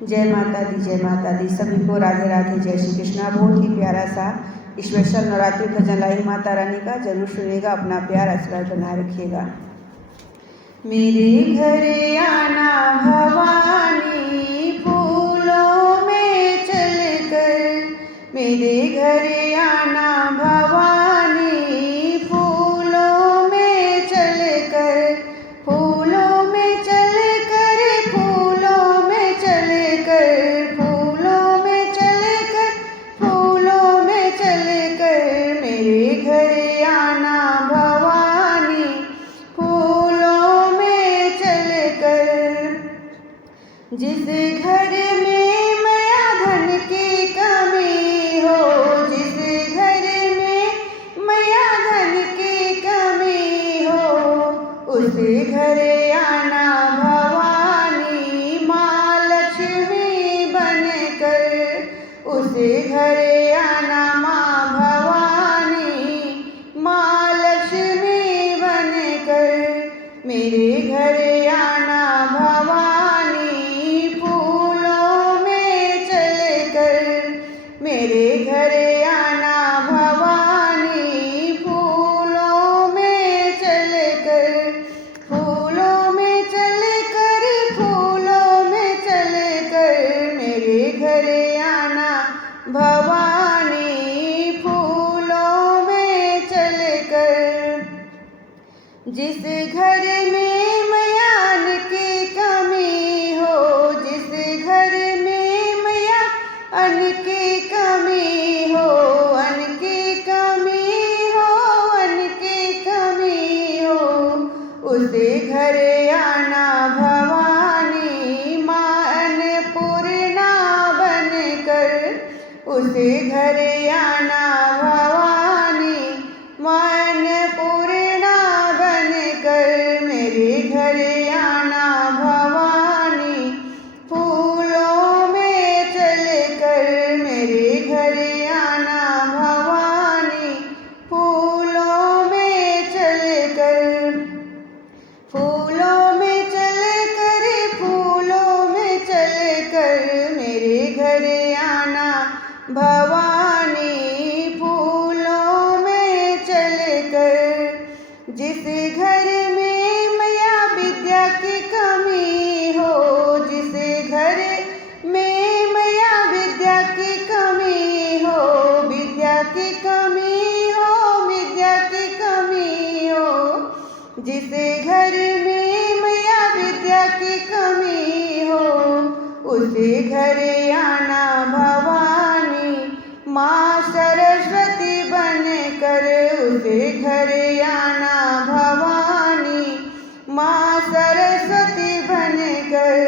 जय माता दी सभी को राधे राधे, जय श्री कृष्णा। बहुत ही प्यारा सा स्पेशल नवरात्रि भजन लाई माता रानी का, जरूर सुनिएगा, अपना प्यार आशीर्वाद बनाए रखिएगा। मेरे घर आना भवानी फूलों में चलकर, मेरे घर आना भवानी फूलों में चलकर, फूलों में चलकर, फूलों में चलकर, फूलों में चलकर, फूलों में चलकर, मेरे घर आना भवानी फूलों में चलकर। जिस घर में माया धन की कमी हो, जिस घर में माया धन की कमी हो, उस घर आना भवानी माँ लक्ष्मी बनकर, उस घर आना माँ भवानी माँ लक्ष्मी बनकर, मेरे घर आना भवानी फूलों में चलकर, मेरे घर आना भवानी फूलों में चलकर, फूलों में चलकर, फूलों में चलकर, मेरे घर आना भवानी फूलों में चलकर। जिस घर में मयान की कमी हो, जिस घर में मया अन्न की कमी हो, अन्न की कमी हो, अन्न की कमी हो, उस घर आना भवानी माँ अन्नपूर्णा बनकर, उस घर आना भवानी माँ अन्नपूर्णा बनकर, मेरे घर आना भवानी फूलों में चलकर, मेरे घर आना भवानी फूलों में चलकर, फूलों में चलकर, फूलों में चलकर, मेरे घर आना भवानी फूलों में चलकर। जिस घर में माया विद्या की कमी हो, जिस घर में माया विद्या की कमी हो, विद्या की कमी हो, विद्या की कमी हो, जिस घर में माया विद्या की कमी हो, उस घर आना भवानी माँ सरस्वती बनकर, उस घर आना भवानी माँ सरस्वती बनकर,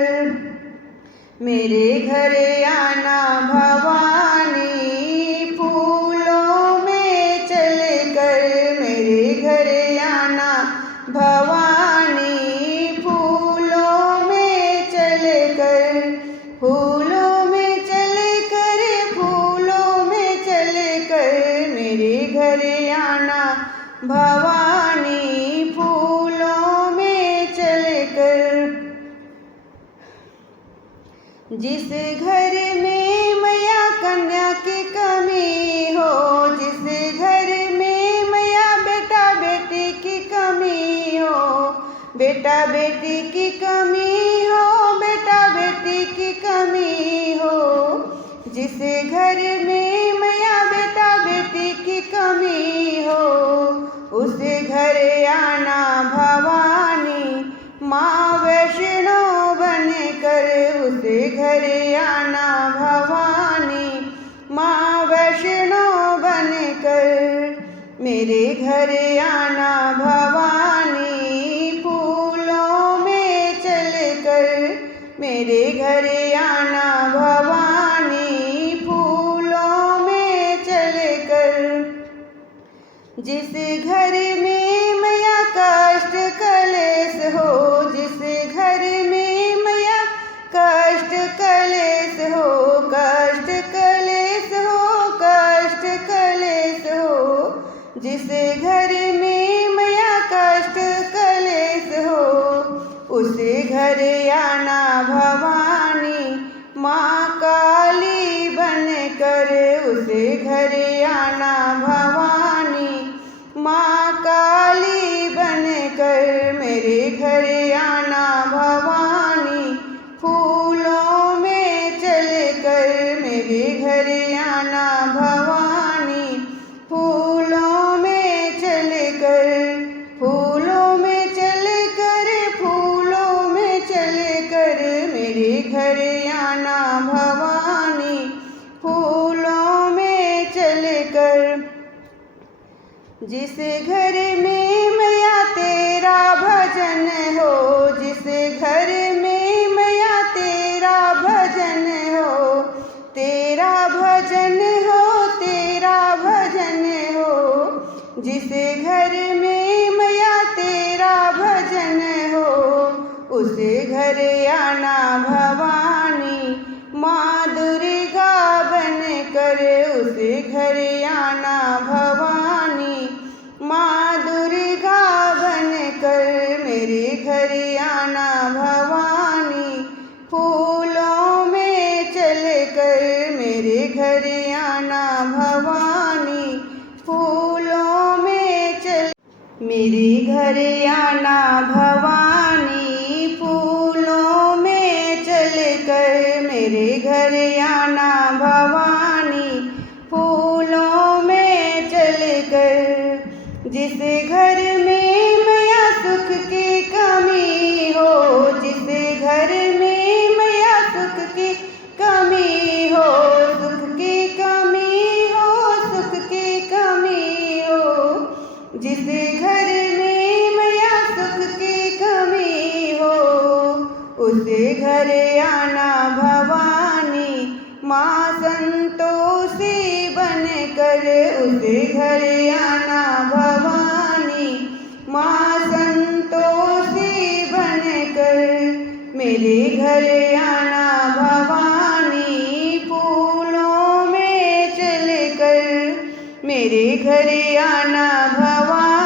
मेरे घर आना भवानी फूलों में चलकर, मेरे घर आना भवानी फूलों में चलकर, फूलों में चलकर, फूलों में चलकर, मेरे घर आना भवानी फूलों में चलकर। जिस घर में माया कन्या की कमी हो, जिस घर में माया बेटा बेटी की कमी हो, बेटा बेटी की कमी हो, बेटा बेटी की कमी हो, जिस घर में माया बेटा बेटी की कमी हो, उस घर आना भवानी माँ वैष्णो बनकर, उस घर आना भवानी माँ वैष्णो बनकर, मेरे घर आना भवानी फूलों में चलकर, मेरे घर आना भवानी फूलों में चलकर। जिस घर में माया कष्ट कलेश हो, जिस घर में माया कष्ट कलेश हो, कष्ट कलेश हो, कष्ट कलेश हो, जिस घर में माया कष्ट कलेश हो, उस घर आना भवानी आना भवानी, माँ काली बनकर मेरे घर आना भवानी, फूलों में चलकर मेरे घर आना भवानी, फूलों में चलकर, फूलों में चलकर, फूलों में चलकर मेरे घर आना भवानी, फूलों में चलकर। जिस घर में मैया तेरा भजन हो, जिस घर में मैया तेरा भजन हो, तेरा भजन हो, तेरा भजन हो, जिस घर में मैया तेरा भजन हो, उस घर आना भवानी, माँ दुर्गा बनकर उस घर आना भवानी, माँ दुर्गा बनकर मेरे घर आना भवानी, फूलों में चलकर मेरे घर आना भवानी, फूलों में चल मेरे घर आना भवानी, फूलों में चलकर मेरे घर आना भवानी, फूलों में चलकर। जिस घर में मैया सुख की कमी हो, जिस घर में मैया सुख की कमी हो, सुख की कमी हो, सुख की कमी हो, जिस घर में मैया सुख की कमी हो, उस घर आना भवानी, माँ संतोषी बनकर उस घर आना भवानी, माँ संतोषी बनकर मेरे घर आना भवानी, फूलों में चलकर मेरे घर आना भवानी।